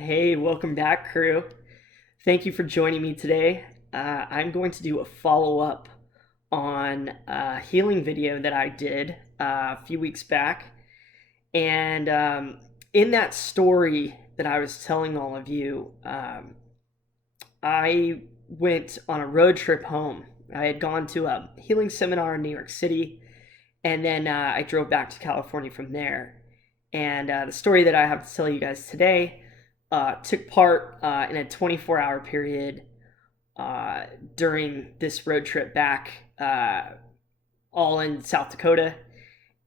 Hey, welcome back, crew. Thank you for joining me today. I'm going to do a follow up on a healing video that I did a few weeks back. And in that story that I was telling all of you, I went on a road trip home. I had gone to a healing seminar in New York City, and then I drove back to California from there. And the story that I have to tell you guys today took part in a 24-hour period uh, during this road trip back, all in South Dakota,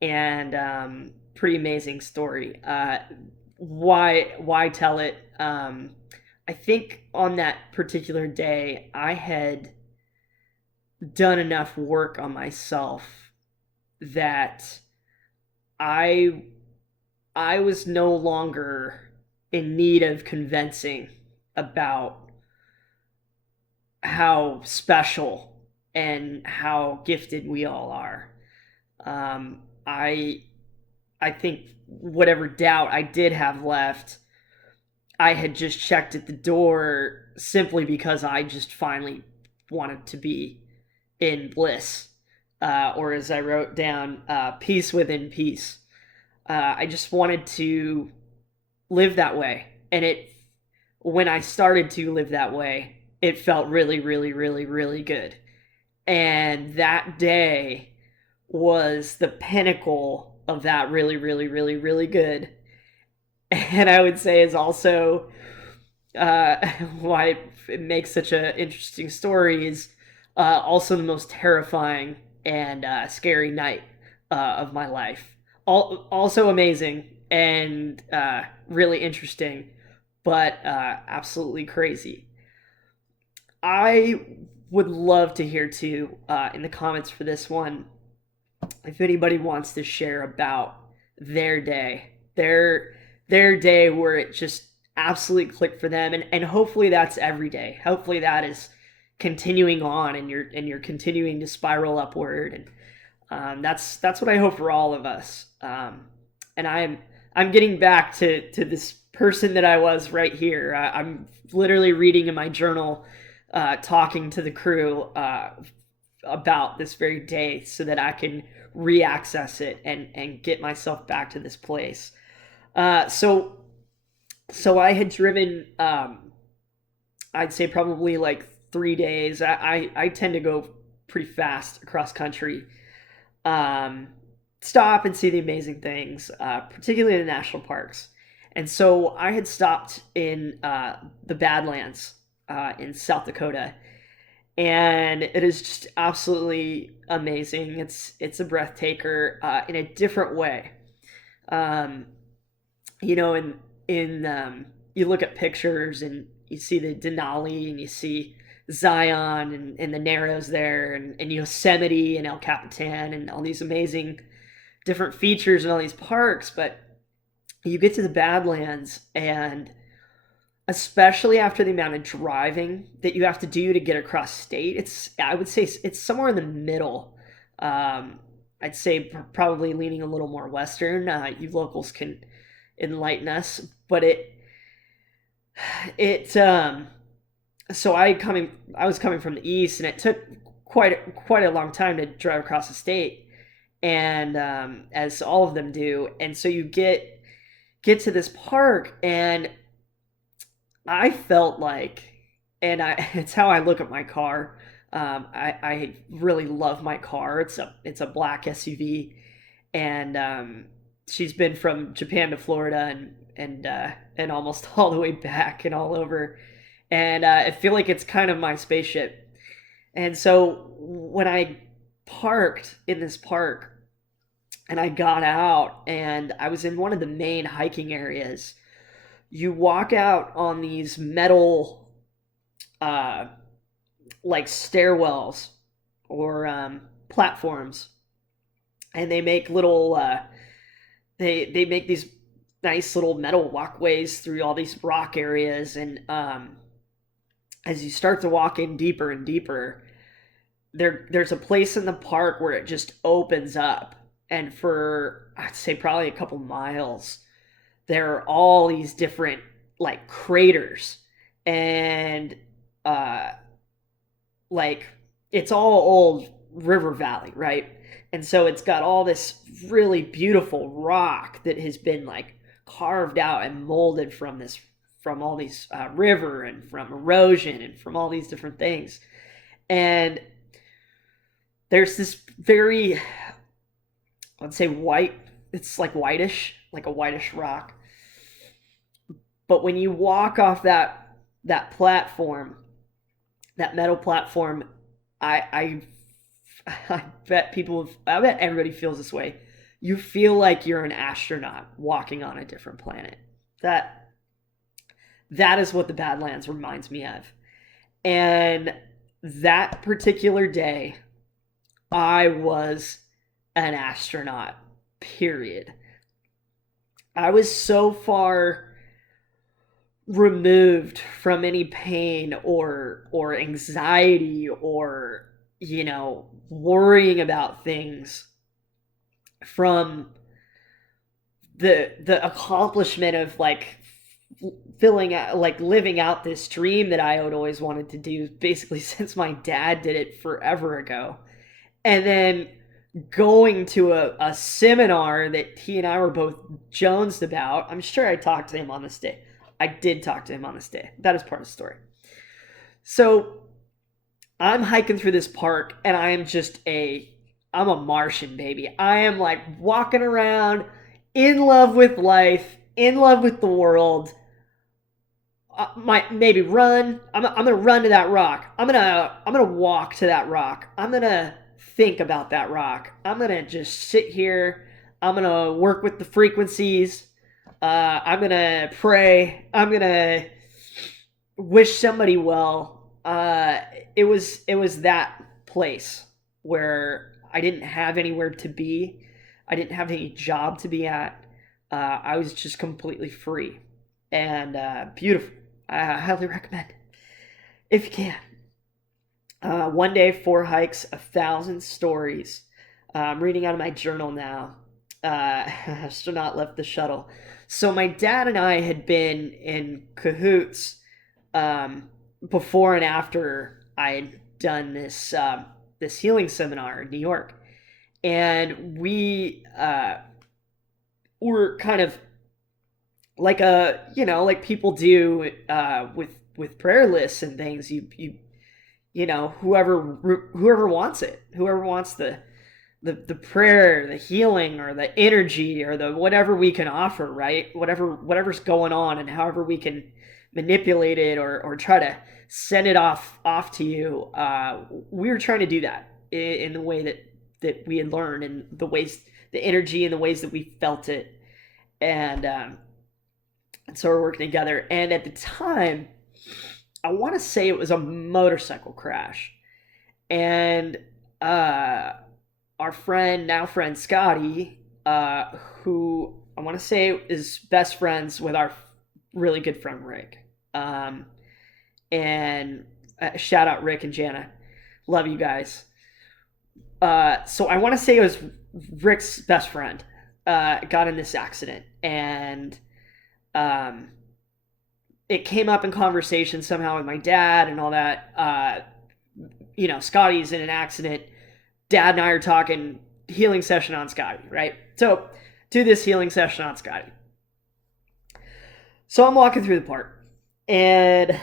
and pretty amazing story. Why tell it? I think on that particular day, I had done enough work on myself that I I was no longer in need of convincing about how special and how gifted we all are. I think whatever doubt I did have left, I had just checked at the door simply because I just finally wanted to be in bliss, or as I wrote down, peace within peace. I just wanted to live that way, and it when I started to live that way, it felt really, really, really, really good. And that day was the pinnacle of that really, really, really, really good. And I would say is also why it makes such an interesting story is also the most terrifying and scary night of my life. Also amazing and really interesting, but absolutely crazy. I would love to hear too in the comments for this one if anybody wants to share about their day, their day where it just absolutely clicked for them, and hopefully that's every day. Hopefully that is continuing on, and you're continuing to spiral upward, and that's what I hope for all of us. And I'm getting back to this person that I was right here. I'm literally reading in my journal, talking to the crew about this very day so that I can re-access it and get myself back to this place. So I had driven, I'd say probably like 3 days. I tend to go pretty fast across country. Um, Stop and see the amazing things, particularly in the national parks. And so I had stopped in the Badlands in South Dakota, and it is just absolutely amazing. It's a breathtaker in a different way. Um, you know, in you look at pictures and you see the Denali and you see Zion and the Narrows there and Yosemite and El Capitan and all these amazing different features in all these parks, but you get to the Badlands, and especially after the amount of driving that you have to do to get across state, I would say it's somewhere in the middle. Um, I'd say probably leaning a little more western. You locals can enlighten us, but it so I was coming from the east, and it took quite a long time to drive across the state, and as all of them do, and so you get to this park, and I felt like, and I it's how I look at my car. I really love my car. It's a black SUV, and she's been from Japan to Florida and almost all the way back and all over, and I feel like it's kind of my spaceship. And so when I parked in this park and I got out and I was in one of the main hiking areas, you walk out on these metal uh, like stairwells or platforms, and they make little they make these nice little metal walkways through all these rock areas, and as you start to walk in deeper and deeper, there's a place in the park where it just opens up, and for I'd say probably a couple miles there are all these different like craters, and uh like it's all old river valley, right? And so it's got all this really beautiful rock that has been like carved out and molded from this, from all these river and from erosion and from all these different things. And there's this very, let's say, white, it's like whitish, like a whitish rock. But when you walk off that platform, that metal platform, I I bet people, I bet everybody feels this way. You feel like you're an astronaut walking on a different planet. That that is what the Badlands reminds me of. And that particular day, I was an astronaut. Period. I was so far removed from any pain or anxiety or, worrying about things, from the accomplishment of like filling out, like living out this dream that I had always wanted to do, basically since my dad did it forever ago. And then going to a seminar that he and I were both jonesed about. I'm sure I talked to him on this day. I did talk to him on this day. That is part of the story. So I'm hiking through this park, and I'm a Martian, baby. I am like walking around, in love with life, in love with the world. Might maybe run. I'm gonna run to that rock. I'm gonna walk to that rock. I'm gonna think about that rock. I'm gonna just sit here. I'm gonna work with the frequencies. I'm gonna pray. I'm gonna wish somebody well. It was that place where I didn't have anywhere to be. I didn't have any job to be at. I was just completely free, and beautiful. I highly recommend it if you can. One day, four hikes, 1,000 stories. I'm reading out of my journal now. Astronaut left the shuttle. So my dad and I had been in cahoots, before and after I had done this healing seminar in New York, and we were kind of like like people do, with prayer lists and things. Whoever wants it, whoever wants the prayer, the healing, or the energy, or the whatever we can offer, right? Whatever's going on, and however we can manipulate it, or try to send it off to you. We were trying to do that in the way that we had learned, and the ways, the energy, and the ways that we felt it, and so we're working together. And at the time, I want to say it was a motorcycle crash, and our friend, now friend Scotty, who I want to say is best friends with our really good friend Rick. And shout out Rick and Jana, love you guys. So I want to say it was Rick's best friend, got in this accident, and um, it came up in conversation somehow with my dad and all that. Scotty's in an accident. Dad and I are talking healing session on Scotty, right? So do this healing session on Scotty. So I'm walking through the park, and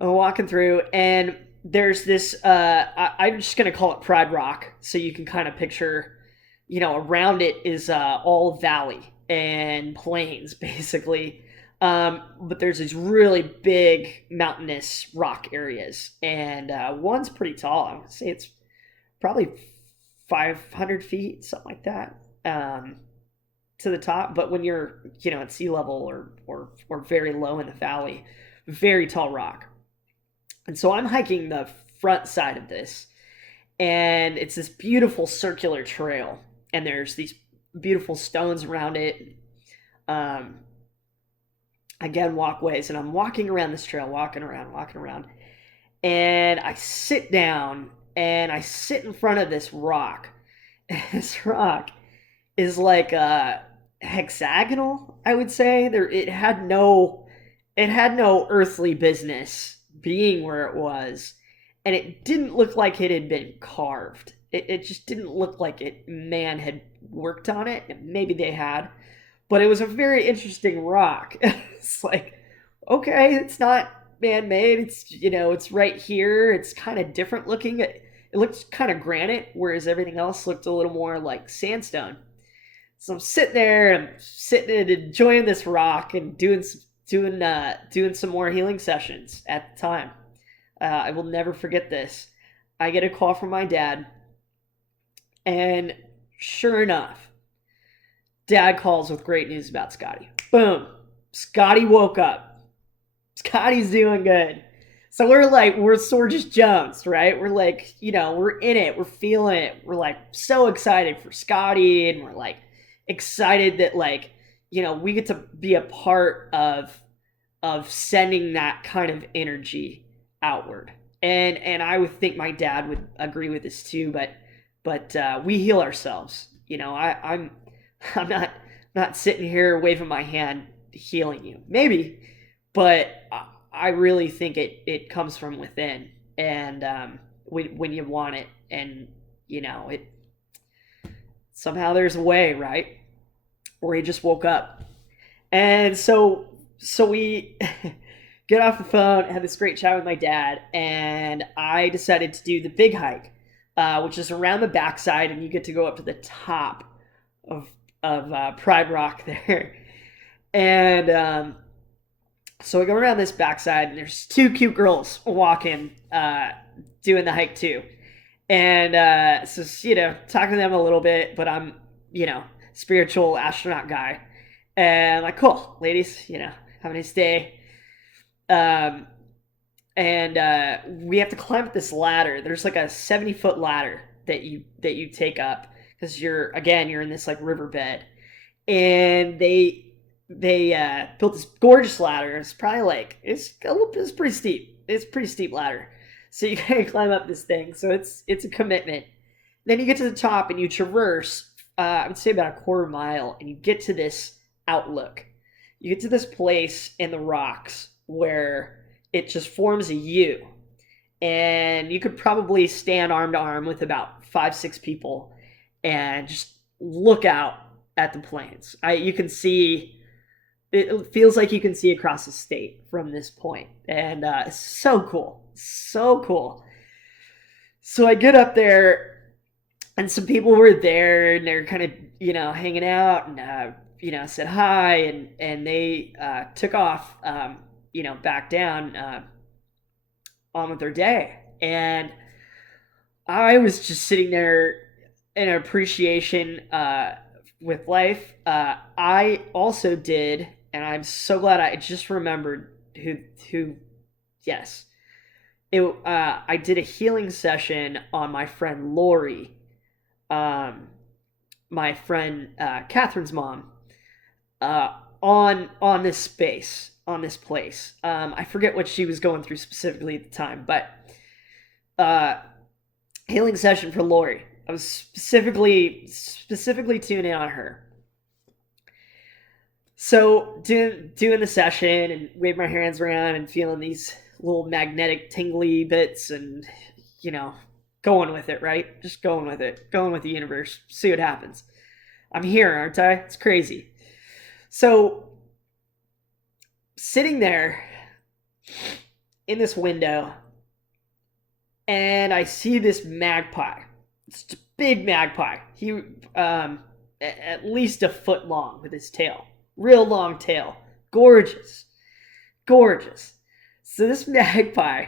I'm walking through, and there's this. I'm just gonna call it Pride Rock, so you can kind of picture. Around it is all valley and plains, basically. But there's these really big mountainous rock areas, and one's pretty tall. I would say it's probably 500 feet, something like that, to the top. But when you're, at sea level, or very low in the valley, very tall rock. And so I'm hiking the front side of this, and it's this beautiful circular trail, and there's these beautiful stones around it. Um, Again, walkways, and I'm walking around this trail, walking around, and I sit down, and I sit in front of this rock. And this rock is like hexagonal, I would say. It had no earthly business being where it was, and it didn't look like it had been carved. It just didn't look like it man had worked on it. Maybe they had, but it was a very interesting rock. It's like, okay, it's not man-made. It's right here. It's kind of different looking. It looked kind of granite, whereas everything else looked a little more like sandstone. So I'm sitting there and sitting and enjoying this rock and doing some more healing sessions at the time. I will never forget this. I get a call from my dad, and sure enough, Dad calls with great news about Scotty. Boom, Scotty woke up. Scotty's doing good. So we're just Jones, right? We're like, we're in it, we're feeling it, we're like so excited for Scotty, and we're like excited that we get to be a part of sending that kind of energy outward. And I would think my dad would agree with this too, but we heal ourselves. I'm not sitting here waving my hand healing you. Maybe, but I really think it comes from within, and when you want it, and it somehow there's a way, right? Or he just woke up, and so we get off the phone, had this great chat with my dad, and I decided to do the big hike, which is around the backside, and you get to go up to the top of Pride Rock there, and so I go around this backside, and there's two cute girls walking, doing the hike too. And so, talking to them a little bit, but I'm, spiritual astronaut guy. And I'm like, cool, ladies, have a nice day. Um, and we have to climb up this ladder. There's like a 70-foot ladder that you take up because you're in this like riverbed, and they built this gorgeous ladder. It's probably it's pretty steep. It's a pretty steep ladder. So you gotta climb up this thing. So it's a commitment. Then you get to the top and you traverse, I would say about a quarter mile, and you get to this outlook. You get to this place in the rocks where it just forms a U. And you could probably stand arm to arm with about 5, 6 people and just look out at the plains. You can see, it feels like you can see across the state from this point. And it's so cool. So cool. So I get up there, and some people were there, and they're kind of, hanging out, and, said hi, and they took off, back down on with their day. And I was just sitting there in appreciation with life. I also did, and I'm so glad I just remembered who yes. I did a healing session on my friend Lori, my friend Catherine's mom, on this space, on this place. I forget what she was going through specifically at the time, but healing session for Lori. I was specifically tuning in on her. So doing the session and waving my hands around and feeling these little magnetic tingly bits, and going with it, right? Just going with it, going with the universe, see what happens. I'm here, aren't I? It's crazy. So sitting there in this window, and I see this magpie. It's a big magpie. He at least a foot long with his tail, real long tail, gorgeous. So this magpie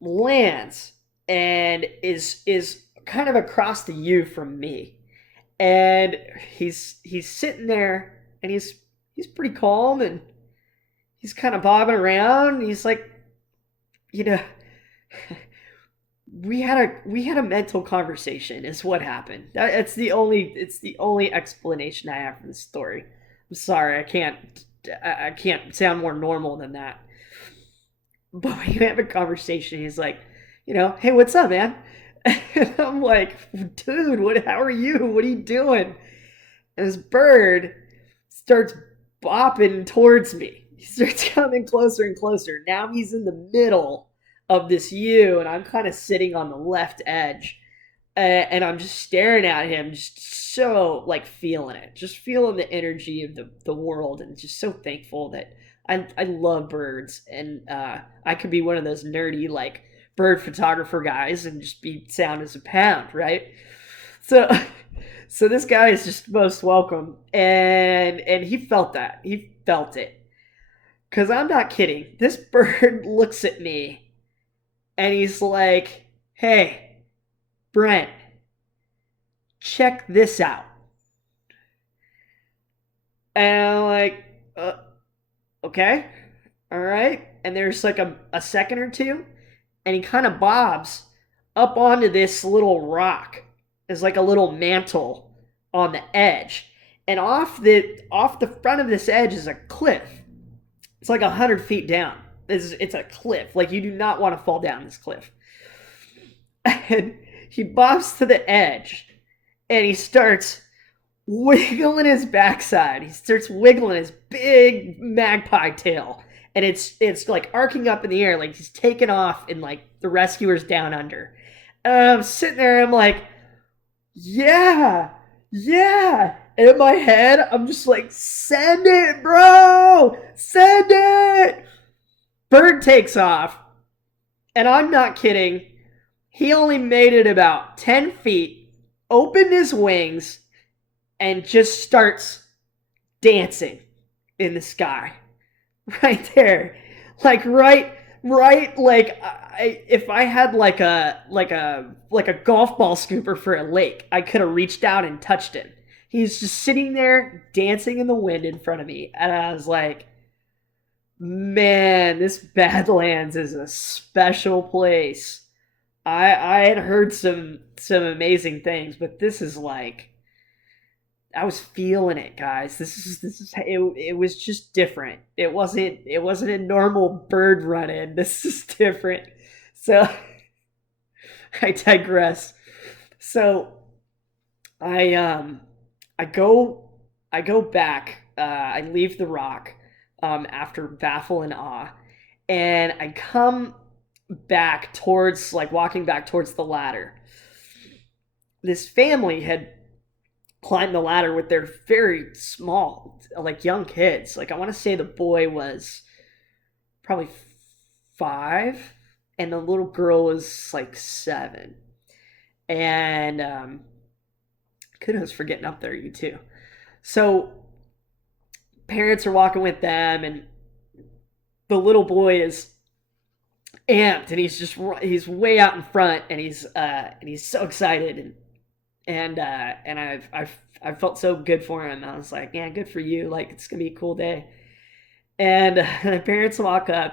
lands and is kind of across the U from me, and he's sitting there, and he's pretty calm, and he's kind of bobbing around. And he's like, we had a mental conversation is what happened. It's the only explanation I have for the story. I'm sorry, I can't sound more normal than that. But we have a conversation. He's like, hey, what's up, man? And I'm like, dude, how are you? What are you doing? And this bird starts bopping towards me. He starts coming closer and closer. Now he's in the middle of this U, and I'm kind of sitting on the left edge. And I'm just staring at him, just so like feeling it, just feeling the energy of the world, and just so thankful that I love birds, and I could be one of those nerdy like bird photographer guys and just be sound as a pound, right? So so this guy is just most welcome, and he felt that, he felt it, because I'm not kidding. This bird looks at me and he's like, "Hey, Brent, check this out." And I'm like, okay, all right. And there's like a second or two, and he kind of bobs up onto this little rock. There's like a little mantle on the edge. And off the front of this edge is a cliff. It's like 100 feet down. It's a cliff. Like you do not want to fall down this cliff. And he bobs to the edge, and he starts wiggling his backside. He starts wiggling his big magpie tail, and it's like arcing up in the air, like he's taking off in like the rescuers down under. And I'm sitting there, and I'm like, yeah, yeah. And in my head, I'm just like, send it, bro, send it. Bird takes off, and I'm not kidding. He only made it about 10 feet, opened his wings, and just starts dancing in the sky. Right there. Like right like if I had like a golf ball scooper for a lake, I could have reached out and touched him. He's just sitting there dancing in the wind in front of me, and I was like, man, this Badlands is a special place. I had heard some amazing things, but this is like, I was feeling it, guys. This is it was just different. It wasn't a normal bird run in. This is different. So I digress. So I I go I go back. I leave the rock after baffle and awe, and I come back towards, like, walking back towards the ladder. This family had climbed the ladder with their very small, like, young kids. Like, I want to say the boy was probably 5, and the little girl was like 7. And kudos for getting up there, you too. So parents are walking with them, and the little boy is amped, and he's way out in front, and he's so excited, and I've felt so good for him. I was like, yeah, good for you. Like, it's gonna be a cool day. And the parents walk up,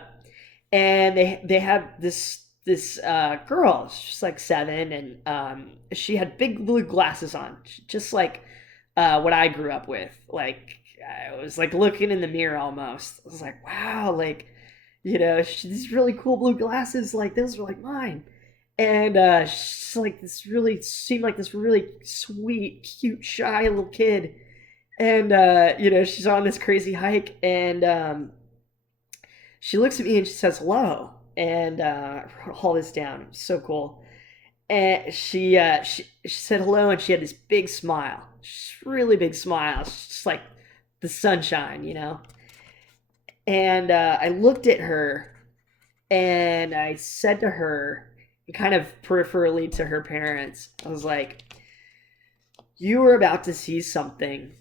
and they have this girl. She's like 7, and she had big blue glasses on, just like what I grew up with. Like, I was like looking in the mirror almost. I was like, wow, like, these really cool blue glasses, like those are like mine. And she's like, this really seemed like this really sweet, cute, shy little kid. And she's on this crazy hike, and she looks at me and she says hello. And I wrote all this down. It was so cool. And she said hello, and she had this big smile, really big smile. It's just like the sunshine. And I looked at her, and I said to her, kind of peripherally to her parents, I was like, you are about to see something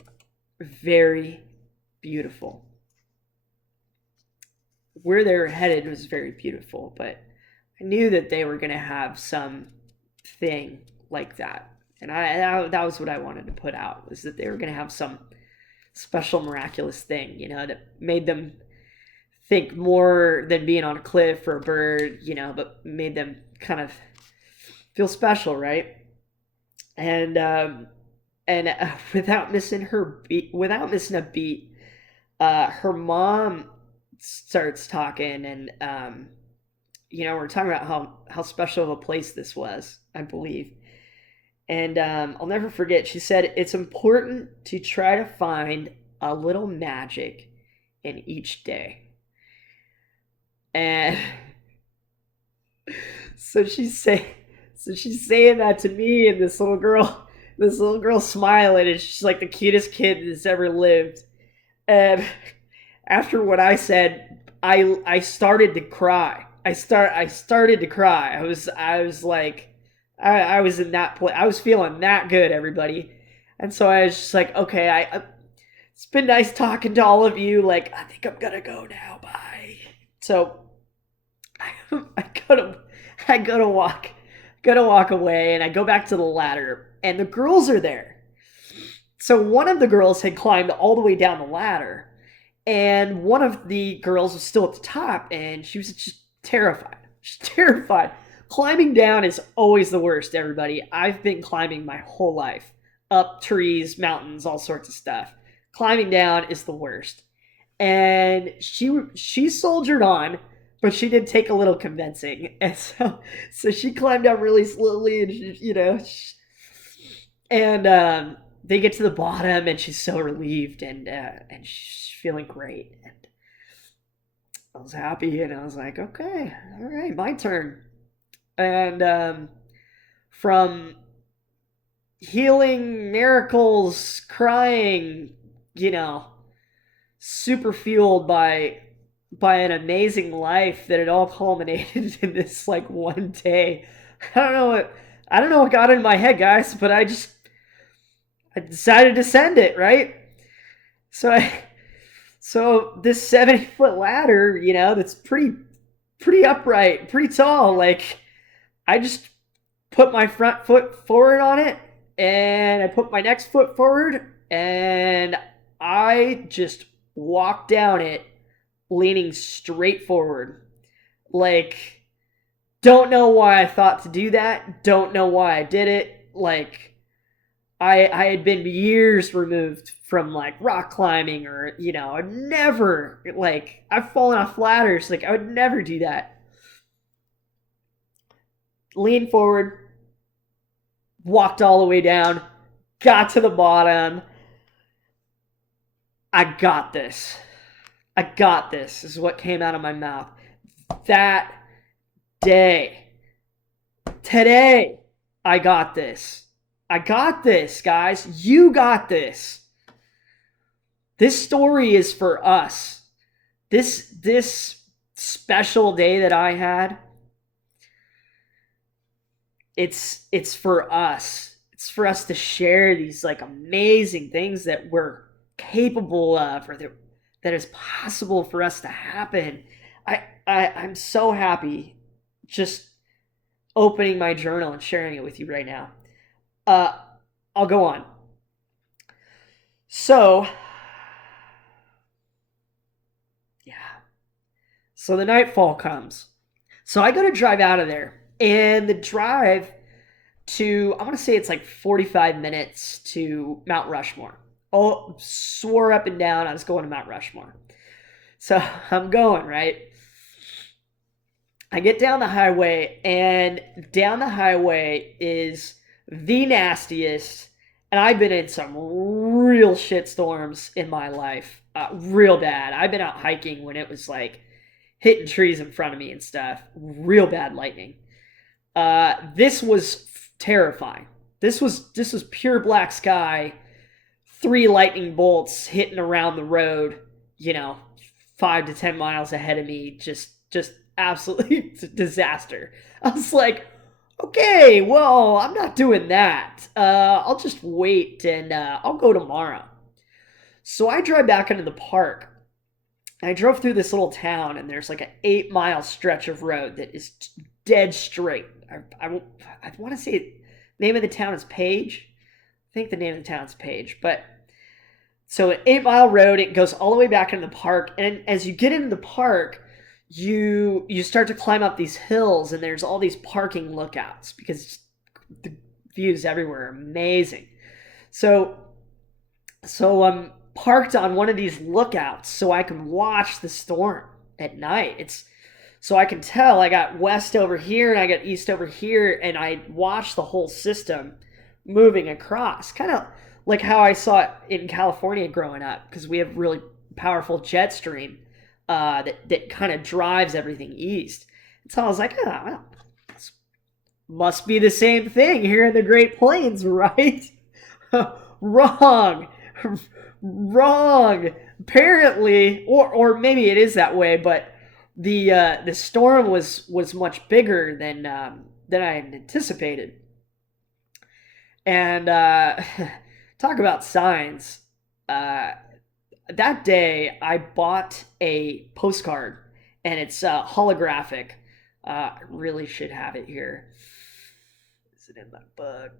very beautiful. Where they were headed was very beautiful, but I knew that they were going to have some thing like that. And that was what I wanted to put out, was that they were going to have some special miraculous thing, that made them think more than being on a cliff or a bird, but made them kind of feel special, right? And without missing a beat, her mom starts talking, and we're talking about how special of a place this was, I believe. And I'll never forget, she said, it's important to try to find a little magic in each day. And so she's saying, so she's saying that to me, and this little girl smiling, and she's like the cutest kid that's ever lived. And after what I said, I started to cry. I started to cry. I was like, I was in that place. I was feeling that good, everybody. And so I was just like, okay, it's been nice talking to all of you. Like, I think I'm gonna go now. Bye. So I gotta I gotta walk away, and I go back to the ladder, and the girls are there. So one of the girls had climbed all the way down the ladder, and one of the girls was still at the top, and she was just terrified. She's terrified. Climbing down is always the worst, everybody. I've been climbing my whole life, up trees, mountains, all sorts of stuff. Climbing down is the worst. And she soldiered on, but she did take a little convincing. And so she climbed down really slowly, and and they get to the bottom, and she's so relieved, and she's feeling great. And I was happy, and I was like, okay, all right, my turn. And from healing, miracles, crying, you know, super fueled by an amazing life, that it all culminated in this like one day. I don't know what got in my head, guys, but I decided to send it, right? So so this 70-foot ladder, that's pretty upright, pretty tall. Like, I just put my front foot forward on it, and I put my next foot forward, and I just walked down it leaning straight forward. Like, don't know why I thought to do that. Don't know why I did it. Like, I had been years removed from like rock climbing, or I'd never, like, I've fallen off ladders. Like, I would never do that. Lean forward, walked all the way down, got to the bottom. I got this. I got this, is what came out of my mouth. That day. Today. I got this. I got this, guys. You got this. This story is for us. This special day that I had, it's for us. It's for us to share these like amazing things that we're capable of, or that is possible for us to happen. I'm so happy just opening my journal and sharing it with you right now. I'll go on. So, yeah. So the nightfall comes. So I go to drive out of there, and the drive to, I want to say it's like 45 minutes to Mount Rushmore. Oh, swore up and down I was going to Mount Rushmore. So I'm going, right? I get down the highway, and down the highway is the nastiest. And I've been in some real shit storms in my life. Real bad. I've been out hiking when it was like hitting trees in front of me and stuff. Real bad lightning. This was terrifying. This was pure black sky. 3 lightning bolts hitting around the road, 5 to 10 miles ahead of me. Just absolutely disaster. I was like, okay, well, I'm not doing that. I'll just wait, and I'll go tomorrow. So I drive back into the park. I drove through this little town, and there's like an 8-mile stretch of road that is dead straight. I want to say the name of the town is Page. I think the name of the town is Page. But so an 8-mile road, it goes all the way back into the park. And as you get into the park, you start to climb up these hills, and there's all these parking lookouts because the views everywhere are amazing. So I'm parked on one of these lookouts so I can watch the storm at night. It's so I can tell I got west over here and I got east over here, and I watch the whole system moving across, kind of like how I saw it in California growing up, because we have really powerful jet stream that kind of drives everything east. So I was like, oh, well, this must be the same thing here in the Great Plains, right? Wrong. Wrong. Apparently, or maybe it is that way, but the storm was much bigger than I had anticipated. And talk about signs. Uh, that day, I bought a postcard, and it's holographic. I really should have it here. Is it in my book?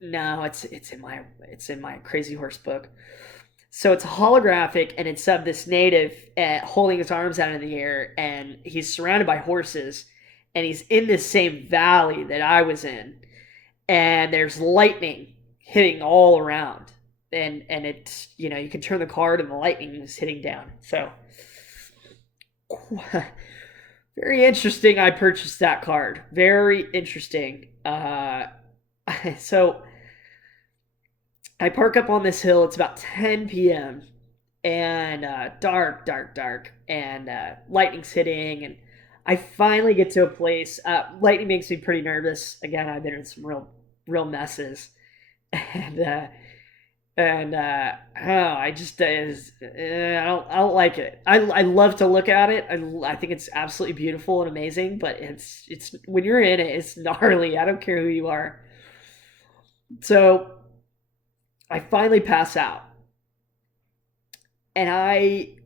No, it's in my Crazy Horse book. So it's holographic, and it's of this native holding his arms out in the air, and he's surrounded by horses, and he's in this same valley that I was in, and there's lightning hitting all around, and it's you can turn the card, and the lightning is hitting down. So very interesting. I purchased that card. Very interesting. So I park up on this hill. It's about 10 p.m. and dark, dark, dark, and lightning's hitting. And I finally get to a place. Lightning makes me pretty nervous. Again, I've been in some real messes, and I don't know. I just I don't like it. I love to look at it. I think it's absolutely beautiful and amazing. But it's when you're in it, it's gnarly. I don't care who you are. So I finally pass out, and I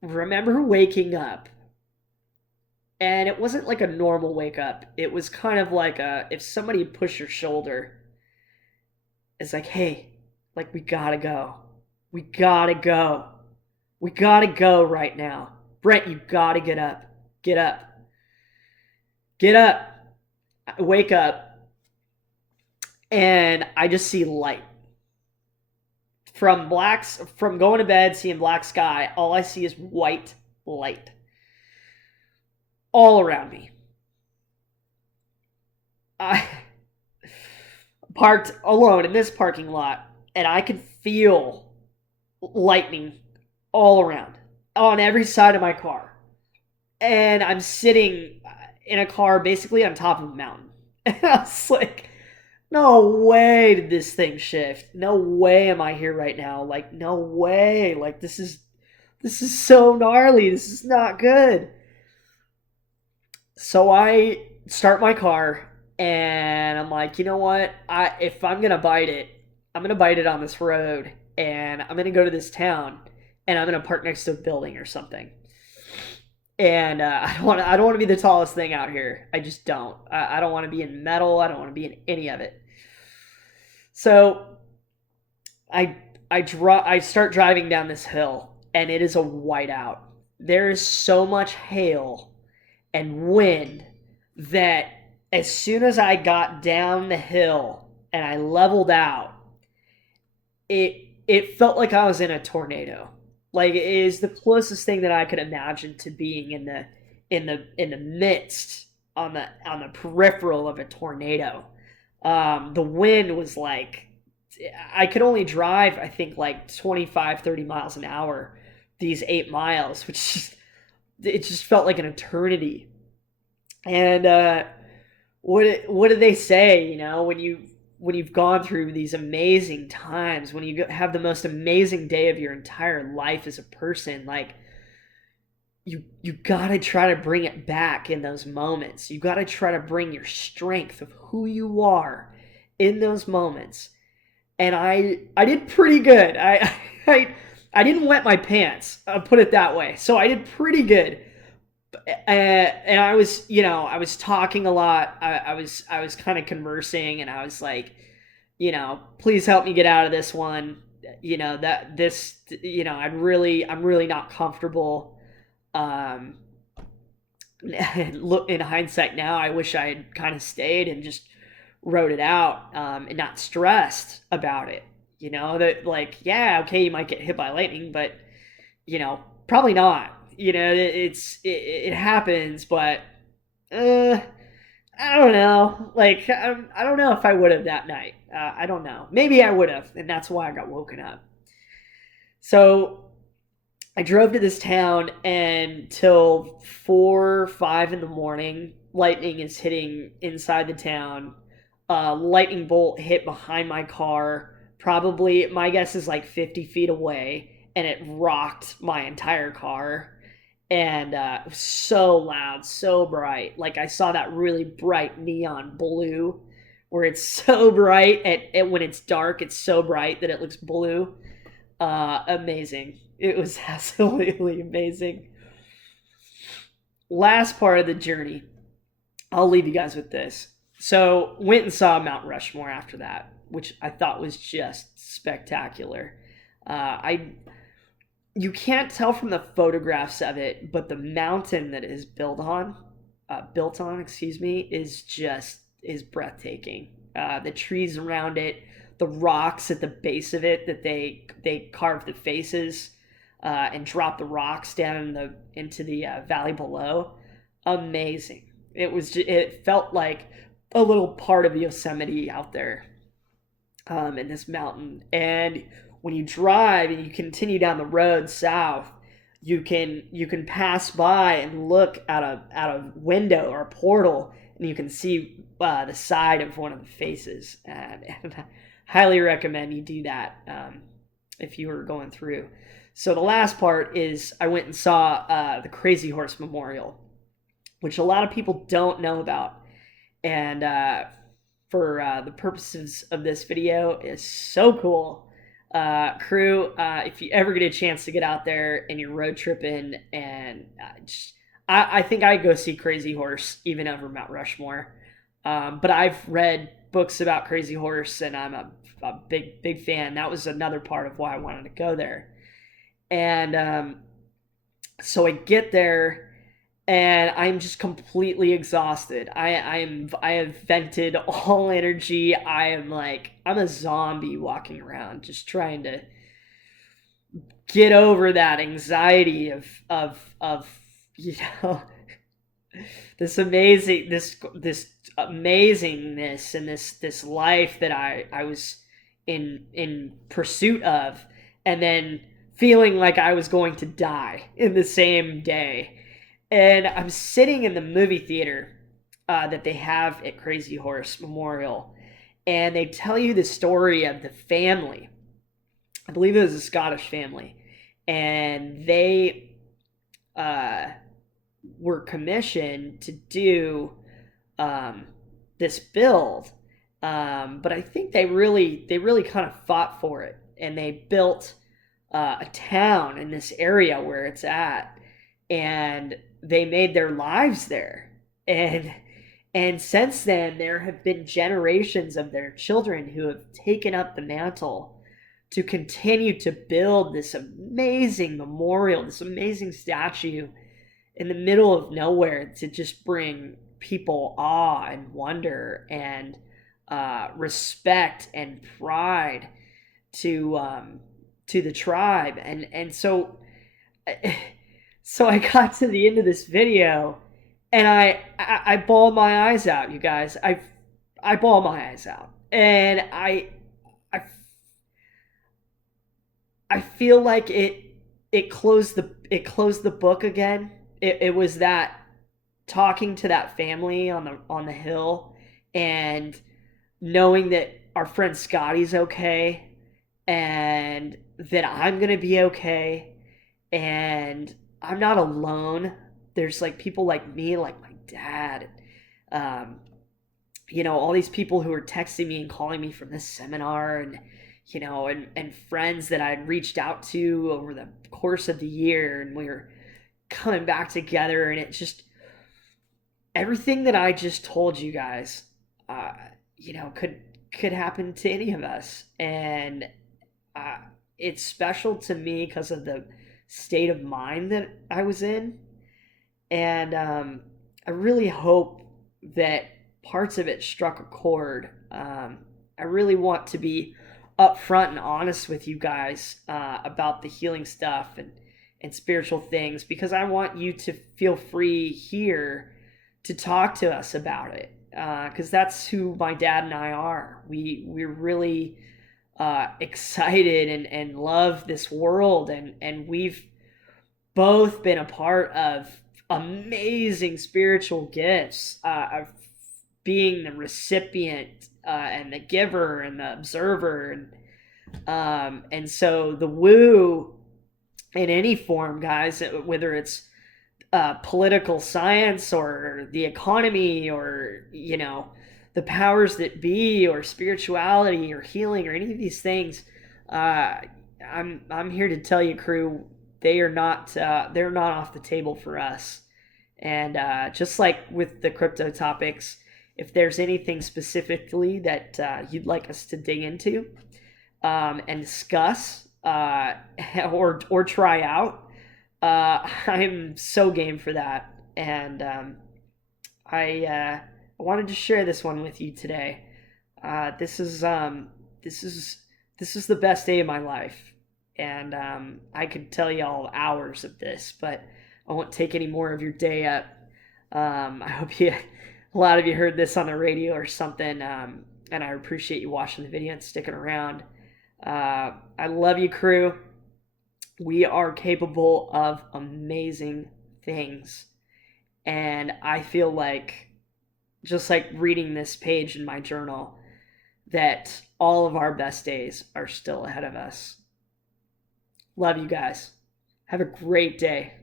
remember waking up, and it wasn't like a normal wake up. It was kind of like if somebody pushed your shoulder. It's like, hey, like we gotta go, we gotta go, we gotta go right now. Brent, you gotta get up, get up, get up. I wake up, and I just see light from going to bed, seeing black sky. All I see is white light all around me. I parked alone in this parking lot, and I could feel lightning all around on every side of my car. And I'm sitting in a car basically on top of a mountain. And I was like, no way did this thing shift. No way am I here right now. Like, no way. Like, this is so gnarly. This is not good. So I start my car, and I'm like, you know what? If I'm gonna bite it, I'm gonna bite it on this road, and I'm gonna go to this town, and I'm gonna park next to a building or something. And I don't want to be the tallest thing out here. I just don't. I don't want to be in metal. I don't want to be in any of it. So I I start driving down this hill, and it is a whiteout. There is so much hail and wind that as soon as I got down the hill and I leveled out, it felt like I was in a tornado. Like it is the closest thing that I could imagine to being in the midst on the peripheral of a tornado. The wind was like I could only drive I think like 25-30 miles an hour these 8 miles, which it just felt like an eternity. And what do they say? When you've gone through these amazing times, when you have the most amazing day of your entire life as a person, like you gotta try to bring it back in those moments. You gotta try to bring your strength of who you are in those moments. And I did pretty good. I didn't wet my pants. I'll put it that way. So I did pretty good. And I was talking a lot. I was kind of conversing, and I was like, please help me get out of this one. That this, I'm really not comfortable. Um, and look, in hindsight now, I wish I had kind of stayed and just wrote it out, and not stressed about it. That like, yeah, okay, you might get hit by lightning, but probably not. It happens, but uh, I don't know. Like, I don't know if I would have that night. I don't know. Maybe I would have, and that's why I got woken up. So I drove to this town, and till 4 or 5 in the morning, lightning is hitting inside the town. Lightning bolt hit behind my car. Probably, my guess is like 50 feet away, and it rocked my entire car. And it was so loud, so bright. Like I saw that really bright neon blue, where it's so bright, and when it's dark, it's so bright that it looks blue. Amazing. It was absolutely amazing. Last part of the journey, I'll leave you guys with this. So went and saw Mount Rushmore after that, which I thought was just spectacular. I You can't tell from the photographs of it, but the mountain that it is built on, excuse me, is breathtaking. The trees around it, the rocks at the base of it that they carved the faces and drop the rocks down into the valley below. Amazing. It felt like a little part of Yosemite out there in this mountain. And when you drive and you continue down the road south, you can pass by and look at a window or a portal, and you can see the side of one of the faces. And I highly recommend you do that if you were going through. So the last part is I went and saw the Crazy Horse Memorial, which a lot of people don't know about. And for the purposes of this video, is so cool. Crew, if you ever get a chance to get out there and you're road tripping, and I think I'd go see Crazy Horse even over Mount Rushmore. But I've read books about Crazy Horse, and I'm a big fan. That was another part of why I wanted to go there. And so I get there, and I'm just completely exhausted. I have vented all energy. I'm a zombie walking around, just trying to get over that anxiety of you know this amazingness and this life that I was in pursuit of, and then feeling like I was going to die in the same day. And I'm sitting in the movie theater that they have at Crazy Horse Memorial, and they tell you the story of the family. I believe it was a Scottish family, and they uh, were commissioned to do um, this build, but I think they really kind of fought for it, and they built a town in this area where it's at, and they made their lives there. And since then there have been generations of their children who have taken up the mantle to continue to build this amazing memorial, this amazing statue in the middle of nowhere, to just bring people awe and wonder and respect and pride to the tribe. And so I got to the end of this video, and I bawled my eyes out, you guys. I bawled my eyes out, and I I feel like it closed the book again. It was that talking to that family on the hill, and knowing that our friend Scotty's okay, and that I'm gonna be okay, and I'm not alone. There's like people like me, like my dad, um, all these people who are texting me and calling me from this seminar, and and friends that I'd reached out to over the course of the year, and we were coming back together, and it just everything that I just told you guys, uh, could happen to any of us, and uh, it's special to me because of the state of mind that I was in, and I really hope that parts of it struck a chord. I really want to be upfront and honest with you guys about the healing stuff and spiritual things, because I want you to feel free here to talk to us about it. because that's who my dad and I are. We're really excited and love this world, and we've both been a part of amazing spiritual gifts, of being the recipient and the giver and the observer, and so the woo in any form, guys, whether it's political science or the economy or the powers that be or spirituality or healing or any of these things, I'm here to tell you, crew, they're not off the table for us. And just like with the crypto topics, if there's anything specifically that you'd like us to dig into and discuss, or try out, I'm so game for that. And I wanted to share this one with you today. This is this is the best day of my life, and I could tell you all hours of this, but I won't take any more of your day up. I hope a lot of you heard this on the radio or something, and I appreciate you watching the video and sticking around. I love you, crew. We are capable of amazing things, and I feel like, just like reading this page in my journal, that all of our best days are still ahead of us. Love you guys. Have a great day.